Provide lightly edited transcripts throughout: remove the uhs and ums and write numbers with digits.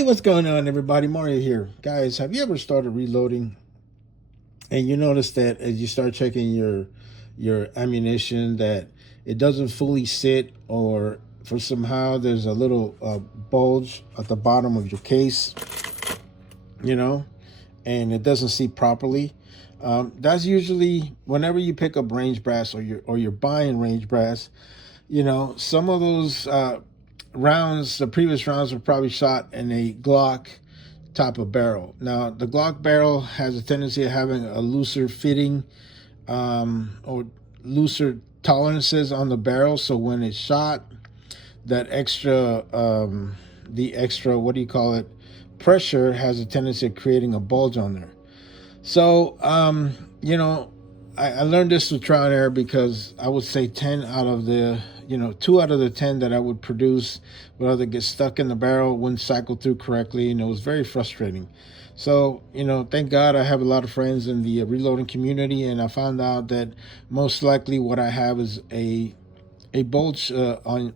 Hey, what's going on, everybody? Mario here. Guys, have you ever started reloading and you notice that as you start checking your ammunition that it doesn't fully sit, or for somehow there's a little bulge at the bottom of your case, you know, and it doesn't seat properly? That's usually whenever you pick up range brass, or you're buying range brass. Some of those rounds, the previous rounds were probably shot in a Glock type of barrel. Now, the Glock barrel has a tendency of having a looser fitting, or looser tolerances on the barrel. So when it's shot, that extra, the extra, what do you call it, pressure has a tendency of creating a bulge on there. So, I learned this with trial and error, because I would say 10 out of the, 2 out of the 10 that I would produce would either get stuck in the barrel, wouldn't cycle through correctly, and it was very frustrating. So, thank God I have a lot of friends in the reloading community, and I found out that most likely what I have is a bulge on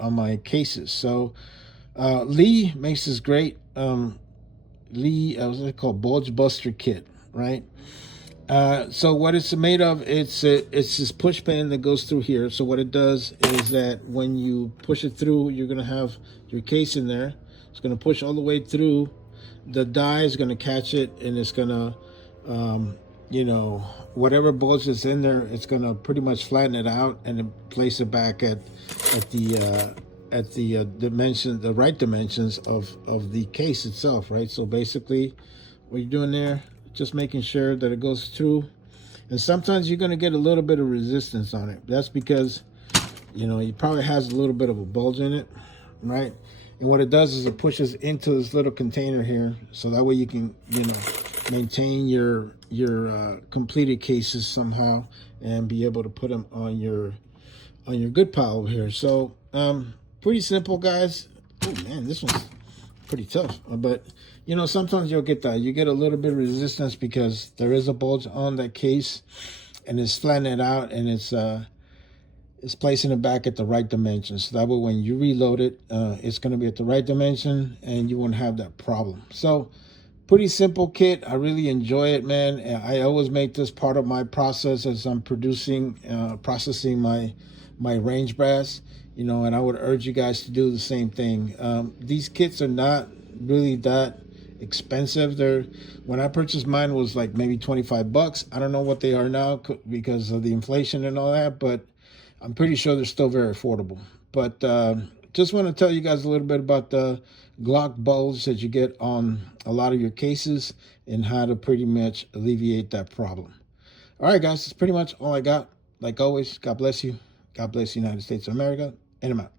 my cases. So, Lee makes this great Lee, what's it called, Bulge Buster kit, right? So what it's made of, it's this push pin that goes through here. So what it does is that when you push it through, you're gonna have your case in there. It's gonna push all the way through. The die is gonna catch it, and it's gonna, whatever bulge is in there, it's gonna pretty much flatten it out and then place it back at the dimension, the right dimensions of the case itself, right? So basically, what you're doing there, just making sure that it goes through. And sometimes you're going to get a little bit of resistance on it. That's because, it probably has a little bit of a bulge in it, right? And what it does is it pushes into this little container here, so that way you can, maintain your completed cases somehow and be able to put them on your good pile over here. So pretty simple, guys. Oh man, this one's pretty tough, but sometimes you'll get that. You get a little bit of resistance because there is a bulge on that case, and it's flattening it out, and it's placing it back at the right dimension. So that way, when you reload it, it's going to be at the right dimension, and you won't have that problem. So, pretty simple kit. I really enjoy it, man. I always make this part of my process as I'm processing my range brass. And I would urge you guys to do the same thing. These kits are not really that expensive. When I purchased mine, was like maybe $25. I don't know what they are now because of the inflation and all that, but I'm pretty sure they're still very affordable. But just want to tell you guys a little bit about the Glock bulge that you get on a lot of your cases and how to pretty much alleviate that problem. All right, guys, that's pretty much all I got. Like always, God bless you. God bless the United States of America, and I'm out.